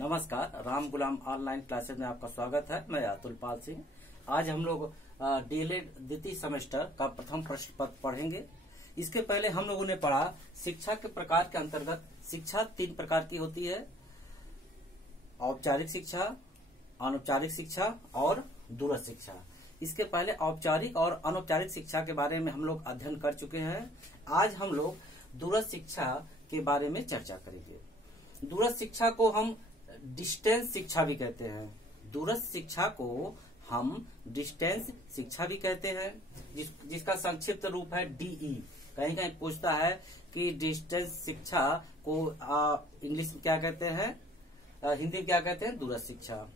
नमस्कार, राम गुलाम online classes में आपका स्वागत है। मैं अतुल पाल सिंह। आज हम लोग डीएलएड द्वितीय सेमेस्टर का प्रथम प्रश्न पत्र पढ़ेंगे। इसके पहले हम लोगों ने पढ़ा शिक्षा के प्रकार के अंतर्गत शिक्षा 3 प्रकार की होती है: औपचारिक शिक्षा, अनौपचारिक शिक्षा और दूरस्थ शिक्षा। इसके पहले औपचारिक और अनौपचारिक शिक्षा के बारे में हम लोग अध्ययन कर चुके हैं। आज हम लोग दूरस्थ शिक्षा के बारे में चर्चा करेंगे। दूरस्थ शिक्षा को हम डिस्टेंस शिक्षा भी कहते हैं। दूरस्थ शिक्षा को हम डिस्टेंस शिक्षा भी कहते हैं, जिसका संक्षिप्त रूप है डीई। कहीं कहीं पूछता है कि डिस्टेंस शिक्षा को इंग्लिश में क्या कहते हैं, हिंदी में क्या कहते हैं, दूरस्थ शिक्षा।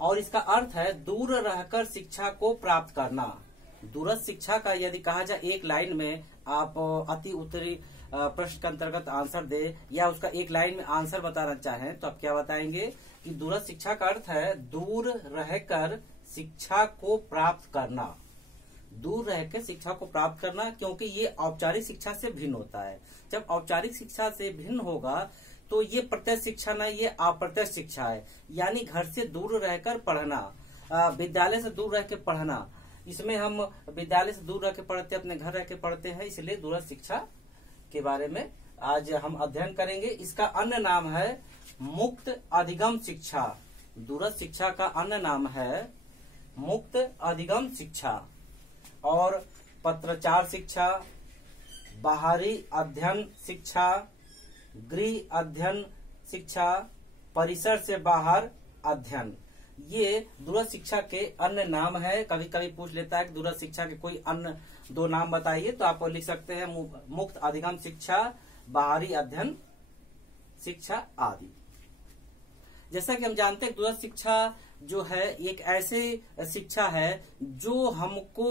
और इसका अर्थ है दूर रहकर शिक्षा को प्राप्त करना। दूरस्थ शिक्षा का यदि कहा जाए एक लाइन में आप अति उत्तरी प्रश्न के अंतर्गत आंसर दे या उसका एक लाइन में आंसर बताना चाहें तो आप क्या बताएंगे कि दूरस्थ शिक्षा का अर्थ है दूर रहकर शिक्षा को प्राप्त करना। दूर रहकर शिक्षा को प्राप्त करना, क्योंकि ये औपचारिक शिक्षा से भिन्न होता है। जब औपचारिक शिक्षा से भिन्न होगा तो ये प्रत्यक्ष शिक्षा नहीं, ये अप्रत्यक्ष शिक्षा है। यानी घर से दूर रहकर पढ़ना, विद्यालय से दूर रह के पढ़ना। इसमें हम विद्यालय से दूर रह के पढ़ते, अपने घर रह के पढ़ते हैं, इसलिए दूरस्थ शिक्षा के बारे में आज हम अध्ययन करेंगे। इसका अन्य नाम है मुक्त अधिगम शिक्षा। दूरस्थ शिक्षा का अन्य नाम है मुक्त अधिगम शिक्षा। और पत्राचार शिक्षा, बाहरी अध्ययन शिक्षा, गृह अध्ययन शिक्षा, परिसर से बाहर अध्ययन, ये दूरस्थ शिक्षा के अन्य नाम है। कभी कभी पूछ लेता है कि दूरस्थ शिक्षा के कोई अन्य 2 नाम बताइए, तो आप लिख सकते हैं मुक्त अधिगम शिक्षा, बाहरी अध्ययन शिक्षा आदि। जैसा कि हम जानते हैं दूरस्थ शिक्षा जो है एक ऐसी शिक्षा है जो हमको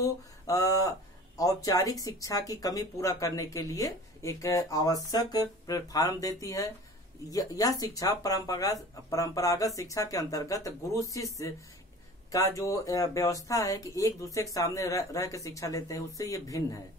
औपचारिक शिक्षा की कमी पूरा करने के लिए एक आवश्यक प्लेटफॉर्म देती है। यह शिक्षा परंपरागत शिक्षा के अंतर्गत गुरु शिष्य का जो व्यवस्था है कि एक दूसरे के सामने रह के शिक्षा लेते हैं, उससे ये भिन्न है।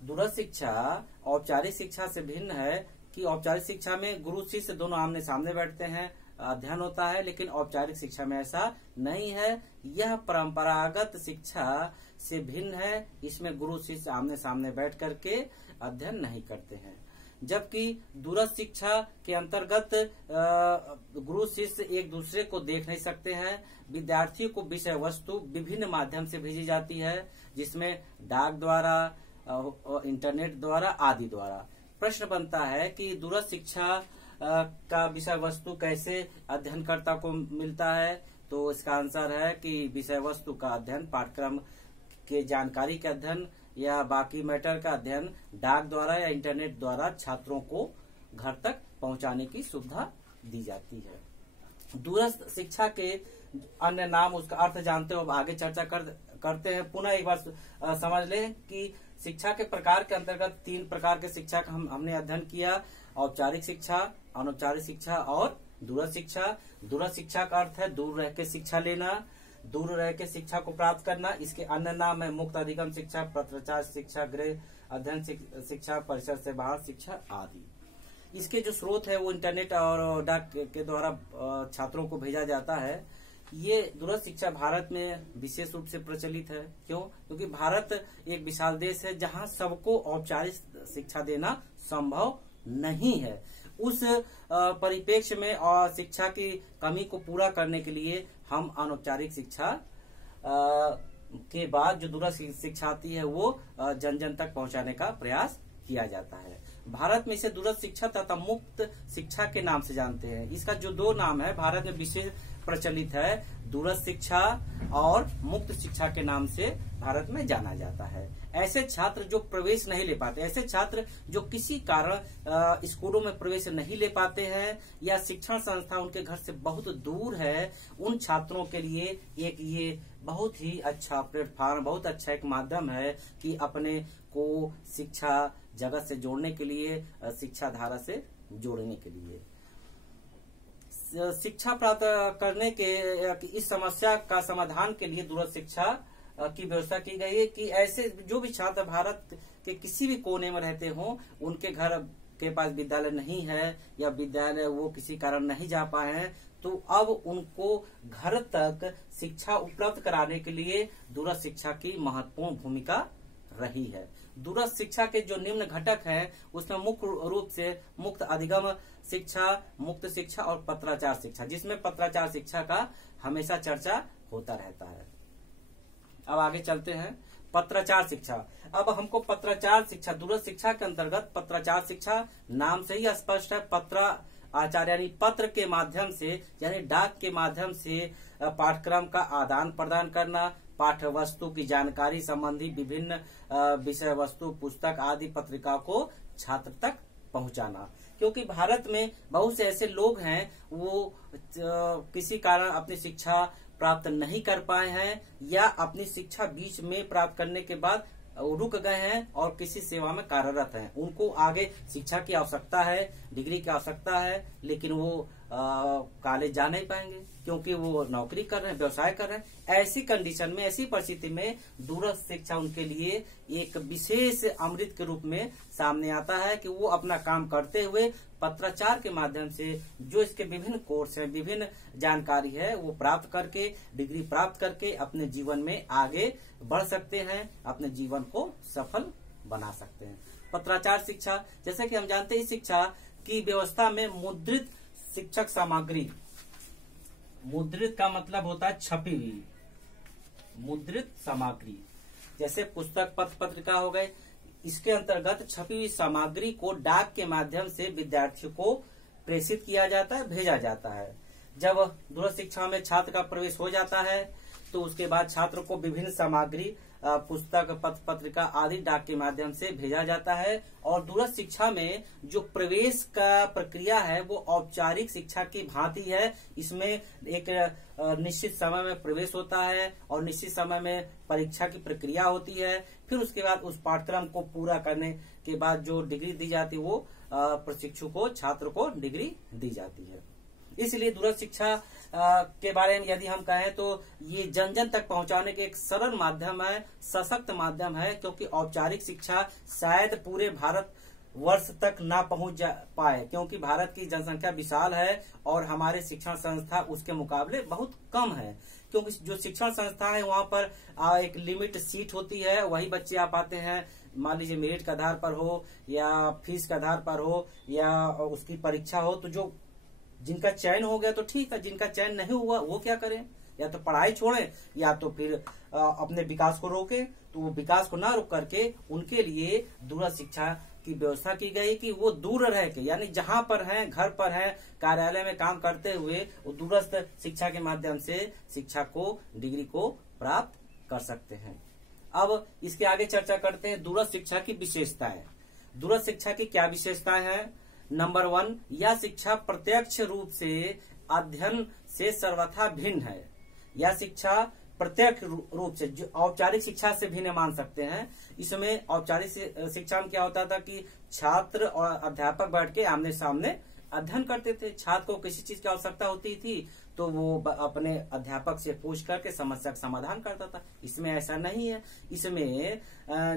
दूरस्थ शिक्षा औपचारिक शिक्षा से भिन्न है कि औपचारिक शिक्षा में गुरु शिष्य दोनों आमने सामने बैठते हैं, अध्ययन होता है, लेकिन औपचारिक शिक्षा में ऐसा नहीं है। यह परंपरागत शिक्षा से भिन्न है। इसमें गुरु शिष्य आमने सामने बैठ करके अध्ययन नहीं करते हैं। जबकि दूरस्थ शिक्षा के अंतर्गत गुरु शिष्य एक दूसरे को देख नहीं सकते हैं। विद्यार्थियों को विषय वस्तु विभिन्न माध्यम से भेजी जाती है, जिसमें डाक द्वारा, इंटरनेट द्वारा आदि द्वारा। प्रश्न बनता है कि दूरस्थ शिक्षा का विषय वस्तु कैसे अध्ययनकर्ता को मिलता है, तो इसका आंसर है कि विषय वस्तु का अध्ययन, पाठ्यक्रम के जानकारी के अध्ययन या बाकी मैटर का अध्ययन डाक द्वारा या इंटरनेट द्वारा छात्रों को घर तक पहुंचाने की सुविधा दी जाती है। दूरस्थ शिक्षा के अन्य नाम, उसका अर्थ जानते हो, अब आगे चर्चा करते हैं। पुनः एक बार समझ लें कि शिक्षा के प्रकार के अंतर्गत 3 प्रकार के शिक्षा का हमने अध्ययन किया: औपचारिक शिक्षा, अनौपचारिक शिक्षा और दूरस्थ शिक्षा। दूरस्थ शिक्षा का अर्थ है दूर रह के शिक्षा लेना, दूर रह के शिक्षा को प्राप्त करना। इसके अन्य नाम है मुक्त अधिगम शिक्षा, पत्राचार शिक्षा, गृह अध्ययन शिक्षा, परिसर से बाहर शिक्षा आदि। इसके जो स्रोत है वो इंटरनेट और डाक के द्वारा छात्रों को भेजा जाता है। ये दूरस्थ शिक्षा भारत में विशेष रूप से प्रचलित है। क्यों? क्योंकि भारत एक विशाल देश है जहां सबको औपचारिक शिक्षा देना संभव नहीं है। उस परिप्रेक्ष्य में और शिक्षा की कमी को पूरा करने के लिए हम अनौपचारिक शिक्षा के बाद जो दूरस्थ शिक्षा आती है वो जन जन तक पहुंचाने का प्रयास किया जाता है। भारत में इसे दूरस्थ शिक्षा तथा मुक्त शिक्षा के नाम से जानते हैं। इसका जो 2 नाम है भारत में विशेष प्रचलित है, दूरस्थ शिक्षा और मुक्त शिक्षा के नाम से भारत में जाना जाता है। ऐसे छात्र जो प्रवेश नहीं ले पाते, ऐसे छात्र जो किसी कारण स्कूलों में प्रवेश नहीं ले पाते हैं या शिक्षण संस्था उनके घर से बहुत दूर है, उन छात्रों के लिए एक ये बहुत ही अच्छा प्लेटफॉर्म, बहुत अच्छा एक माध्यम है कि अपने को शिक्षा जगत से जोड़ने के लिए, शिक्षा धारा से जोड़ने के लिए, शिक्षा प्राप्त करने के इस समस्या का समाधान के लिए दूरस्थ शिक्षा की व्यवस्था की गई है कि ऐसे जो भी छात्र भारत के किसी भी कोने में रहते हों, उनके घर के पास विद्यालय नहीं है या विद्यालय वो किसी कारण नहीं जा पाए हैं, तो अब उनको घर तक शिक्षा उपलब्ध कराने के लिए दूरस्थ शिक्षा की महत्वपूर्ण भूमिका रही है। दूरस्थ शिक्षा के जो निम्न घटक हैं उसमें मुख्य रूप से मुक्त अधिगम शिक्षा, मुक्त शिक्षा और पत्राचार शिक्षा, जिसमें पत्राचार शिक्षा का हमेशा चर्चा होता रहता है। अब आगे चलते हैं। पत्राचार शिक्षा। अब हमको पत्राचार शिक्षा, दूरस्थ शिक्षा के अंतर्गत पत्राचार शिक्षा नाम से ही स्पष्ट है। पत्र आचार यानी पत्र के माध्यम से यानी डाक के माध्यम से पाठ्यक्रम का आदान प्रदान करना, पाठ्य वस्तु की जानकारी संबंधी विभिन्न विषय वस्तु, पुस्तक आदि पत्रिका को छात्र तक पहुंचाना। क्योंकि भारत में बहुत से ऐसे लोग हैं वो किसी कारण अपनी शिक्षा प्राप्त नहीं कर पाए हैं या अपनी शिक्षा बीच में प्राप्त करने के बाद रुक गए हैं और किसी सेवा में कार्यरत हैं। उनको आगे शिक्षा की आवश्यकता है, डिग्री की आवश्यकता है, लेकिन वो कॉलेज जा नहीं पाएंगे क्योंकि वो नौकरी कर रहे हैं, व्यवसाय कर रहे हैं। ऐसी कंडीशन में, ऐसी परिस्थिति में दूरस्थ शिक्षा उनके लिए एक विशेष अमृत के रूप में सामने आता है कि वो अपना काम करते हुए पत्राचार के माध्यम से जो इसके विभिन्न कोर्स हैं, विभिन्न जानकारी है, वो प्राप्त करके, डिग्री प्राप्त करके अपने जीवन में आगे बढ़ सकते हैं, अपने जीवन को सफल बना सकते हैं। पत्राचार शिक्षा, जैसे कि हम जानते हैं, इस शिक्षा की व्यवस्था में मुद्रित शिक्षक सामग्री, मुद्रित का मतलब होता है छपी हुई, मुद्रित सामग्री जैसे पुस्तक, पत्र पत्रिका हो गए, इसके अंतर्गत छपी हुई सामग्री को डाक के माध्यम से विद्यार्थियों को प्रेषित किया जाता है, भेजा जाता है। जब दूरस्थ शिक्षा में छात्र का प्रवेश हो जाता है तो उसके बाद छात्र को विभिन्न सामग्री, पुस्तक, पत्र पत्रिका आदि डाक के माध्यम से भेजा जाता है। और दूरस्थ शिक्षा में जो प्रवेश का प्रक्रिया है वो औपचारिक शिक्षा की भांति है। इसमें एक निश्चित समय में प्रवेश होता है और निश्चित समय में परीक्षा की प्रक्रिया होती है। फिर उसके बाद उस पाठ्यक्रम को पूरा करने के बाद जो डिग्री दी जाती है वो प्रशिक्षु को, छात्र को डिग्री दी जाती है। इसलिए दूरस्थ शिक्षा के बारे में यदि हम कहें तो ये जन जन तक पहुंचाने के एक सरल माध्यम है, सशक्त माध्यम है, क्योंकि औपचारिक शिक्षा शायद पूरे भारत वर्ष तक ना पहुंच पाए, क्योंकि भारत की जनसंख्या विशाल है और हमारे शिक्षण संस्था उसके मुकाबले बहुत कम है। क्योंकि जो शिक्षण संस्था है वहां पर एक लिमिट सीट होती है, वही बच्चे आ पाते हैं। मान लीजिए मेरिट के आधार पर हो या फीस के आधार पर हो या उसकी परीक्षा हो, तो जो जिनका चयन हो गया तो ठीक है, जिनका चयन नहीं हुआ वो क्या करें, या तो पढ़ाई छोड़ें या तो फिर अपने विकास को रोकें। तो वो विकास को ना रोक करके उनके लिए दूरस्थ शिक्षा की व्यवस्था की गई कि वो दूर रह के, यानी जहां पर हैं, घर पर हैं, कार्यालय में काम करते हुए वो दूरस्थ शिक्षा के माध्यम से शिक्षा को, डिग्री को प्राप्त कर सकते हैं। अब इसके आगे चर्चा करते हैं दूरस्थ शिक्षा की विशेषताएं। दूरस्थ शिक्षा की क्या विशेषताएं हैं? नंबर 1, यह शिक्षा प्रत्यक्ष रूप से अध्ययन से सर्वथा भिन्न है। यह शिक्षा प्रत्यक्ष रूप से, जो औपचारिक शिक्षा से भिन्न मान सकते हैं। इसमें औपचारिक शिक्षा में क्या होता था कि छात्र और अध्यापक बैठ के आमने सामने अध्ययन करते थे। छात्र को किसी चीज की आवश्यकता होती थी तो वो अपने अध्यापक से पूछ करके समस्या का समाधान करता था। इसमें ऐसा नहीं है। इसमें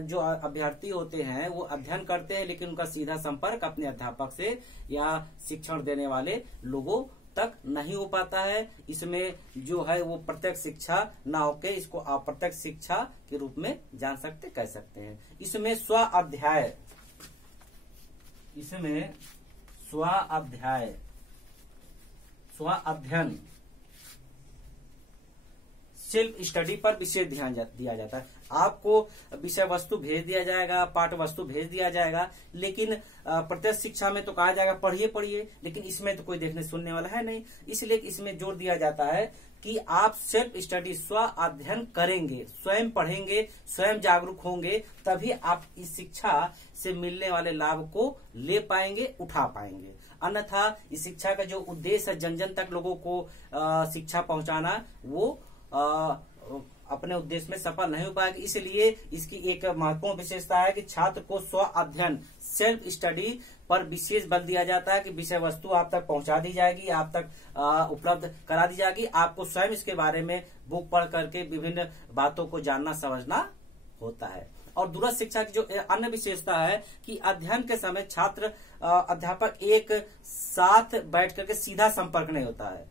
जो अभ्यर्थी होते हैं वो अध्ययन करते हैं, लेकिन उनका सीधा संपर्क अपने अध्यापक से या शिक्षण देने वाले लोगों तक नहीं हो पाता है। इसमें जो है वो प्रत्यक्ष शिक्षा ना होके इसको अप्रत्यक्ष शिक्षा के रूप में जान सकते, कह सकते हैं। इसमें स्व-अध्याय, इसमें स्व-अध्याय, स्व-अध्ययन, सेल्फ स्टडी पर विशेष ध्यान दिया जाता है। आपको विषय वस्तु भेज दिया जाएगा, पाठ्य वस्तु भेज दिया जाएगा, लेकिन प्रत्यक्ष शिक्षा में तो कहा जाएगा पढ़िए पढ़िए, लेकिन इसमें तो कोई देखने सुनने वाला है नहीं। इसलिए इसमें जोर दिया जाता है कि आप सेल्फ स्टडी, स्व अध्ययन करेंगे, स्वयं पढ़ेंगे, स्वयं जागरूक होंगे, तभी आप इस शिक्षा से मिलने वाले लाभ को ले पाएंगे, उठा पाएंगे। अन्यथा इस शिक्षा का जो उद्देश्य है जन जन तक लोगों को शिक्षा पहुंचाना, वो अपने उद्देश्य में सफल नहीं हो पाएगी। इसलिए इसकी एक महत्वपूर्ण विशेषता है कि छात्र को स्व अध्ययन, सेल्फ स्टडी पर विशेष बल दिया जाता है कि विषय वस्तु आप तक पहुंचा दी जाएगी, आप तक उपलब्ध करा दी जाएगी। आपको स्वयं इसके बारे में बुक पढ़ करके विभिन्न बातों को जानना समझना होता है। और दूरस्थ शिक्षा की जो अन्य विशेषता है कि अध्ययन के समय छात्र अध्यापक एक साथ बैठ करके सीधा संपर्क नहीं होता है।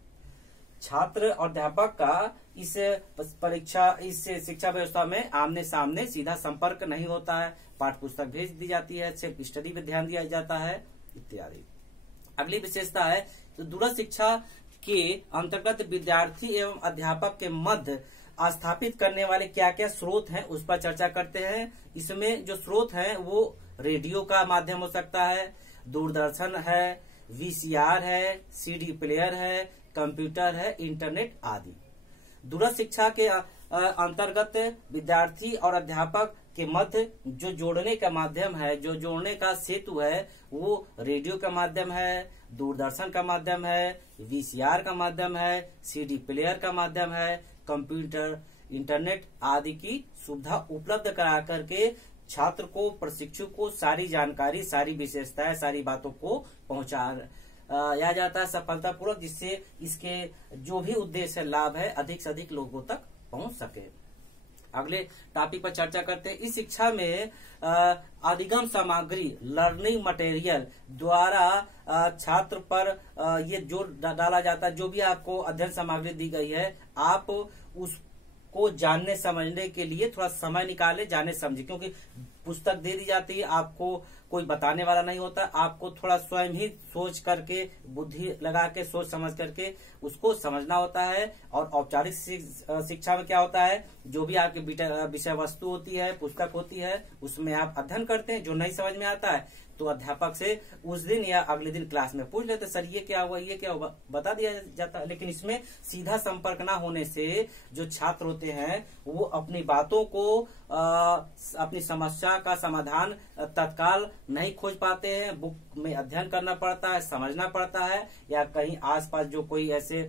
छात्र और अध्यापक का इस शिक्षा व्यवस्था में आमने सामने सीधा संपर्क नहीं होता है। पाठ्य पुस्तक भेज दी जाती है, सिर्फ स्टडी पे ध्यान दिया जाता है इत्यादि। अगली विशेषता है तो दूरस्थ शिक्षा के अंतर्गत विद्यार्थी एवं अध्यापक के मध्य स्थापित करने वाले क्या क्या स्रोत हैं उस पर चर्चा करते हैं। इसमें जो स्रोत हैं वो रेडियो का माध्यम हो सकता है, दूरदर्शन है, VCR है, CD प्लेयर है, कंप्यूटर है, इंटरनेट आदि। दूरस्थ शिक्षा के अंतर्गत विद्यार्थी और अध्यापक के मध्य जो जोड़ने का माध्यम है, जो जोड़ने का सेतु है, वो रेडियो का माध्यम है, दूरदर्शन का माध्यम है, VCR का माध्यम है, CD प्लेयर का माध्यम है, कंप्यूटर, इंटरनेट आदि की सुविधा उपलब्ध करा करके छात्र को, प्रशिक्षु को सारी जानकारी, सारी विशेषताएं, सारी बातों को पहुंचाया जाता है सफलतापूर्वक, जिससे इसके जो भी उद्देश्य लाभ है अधिक से अधिक लोगों तक पहुंच सके। अगले टॉपिक पर चर्चा करते हैं। इस शिक्षा में अधिगम सामग्री, लर्निंग मटेरियल द्वारा छात्र पर ये जोर डाला जाता है। जो भी आपको अध्ययन सामग्री दी गई है, आप उसको जानने समझने के लिए थोड़ा समय निकाले, जाने समझे, क्योंकि पुस्तक दे दी जाती है, आपको कोई बताने वाला नहीं होता। आपको थोड़ा स्वयं ही सोच करके, बुद्धि लगा के, सोच समझ करके उसको समझना होता है। और औपचारिक शिक्षा में क्या होता है, जो भी आपकी विषय वस्तु होती है, पुस्तक होती है, उसमें आप अध्ययन करते हैं। जो नहीं समझ में आता है तो अध्यापक से उस दिन या अगले दिन क्लास में पूछ लेते, सर ये क्या हुआ, ये क्या हुआ, बता दिया जाता है। लेकिन इसमें सीधा संपर्क ना होने से जो छात्र होते हैं वो अपनी बातों को, अपनी समस्या का समाधान तत्काल नहीं खोज पाते हैं। बुक में अध्ययन करना पड़ता है, समझना पड़ता है, या कहीं आसपास जो कोई ऐसे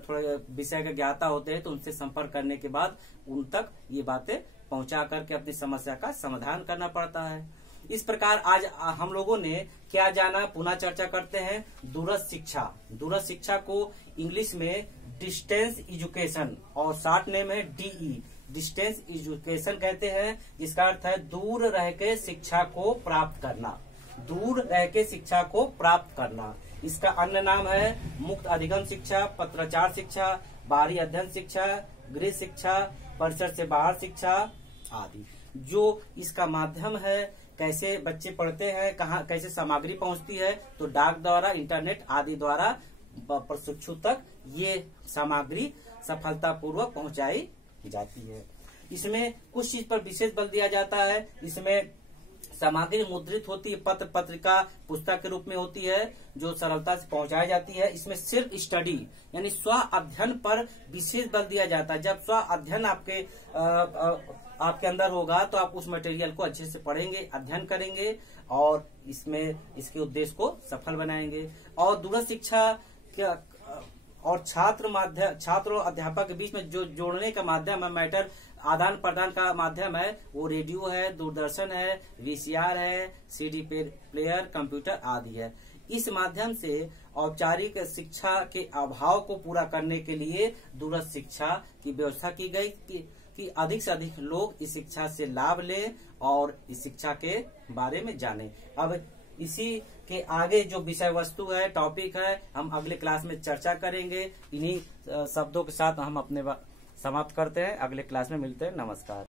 थोड़े विषय के ज्ञाता होते हैं तो उनसे संपर्क करने के बाद उन तक ये बातें पहुंचा करके अपनी समस्या का समाधान करना पड़ता है। इस प्रकार आज हम लोगों ने क्या जाना, पुनः चर्चा करते हैं। दूरस्थ शिक्षा, दूरस्थ शिक्षा को इंग्लिश में डिस्टेंस एजुकेशन और शॉर्ट नेम है DE, डिस्टेंस एजुकेशन कहते हैं, जिसका अर्थ है दूर रह के शिक्षा को प्राप्त करना, दूर रह के शिक्षा को प्राप्त करना। इसका अन्य नाम है मुक्त अधिगम शिक्षा, पत्राचार शिक्षा, बाहरी अध्ययन शिक्षा, गृह शिक्षा, परिसर से बाहर शिक्षा आदि। जो इसका माध्यम है, कैसे बच्चे पढ़ते हैं, कहाँ कैसे सामग्री पहुंचती है, तो डाक द्वारा, इंटरनेट आदि द्वारा प्रशिक्षु तक ये सामग्री सफलतापूर्वक पहुंचाई जाती है। इसमें कुछ चीज पर विशेष बल दिया जाता है। इसमें सामग्री मुद्रित होती है, पत्र पत्रिका पुस्तक के रूप में होती है, जो सरलता से पहुंचाई जाती है। इसमें सिर्फ स्टडी यानी स्व अध्ययन पर विशेष बल दिया जाता है। जब स्व अध्ययन आपके अंदर होगा तो आप उस मटेरियल को अच्छे से पढ़ेंगे, अध्ययन करेंगे और इसमें इसके उद्देश्य को सफल बनाएंगे। और दूरस्थ शिक्षा और छात्र और अध्यापक के बीच में जो जोड़ने का माध्यम है, मैटर आदान प्रदान का माध्यम है, वो रेडियो है, दूरदर्शन है, VCR है, CD प्लेयर, कंप्यूटर आदि है। इस माध्यम से औपचारिक शिक्षा के अभाव को पूरा करने के लिए दूरस्थ शिक्षा की व्यवस्था की गई कि अधिक से अधिक लोग इस शिक्षा से लाभ लें और इस शिक्षा के बारे में जानें। अब इसी के आगे जो विषय वस्तु है, टॉपिक है, हम अगले क्लास में चर्चा करेंगे। इन्हीं शब्दों के साथ हम अपने समाप्त करते हैं। अगले क्लास में मिलते हैं। नमस्कार।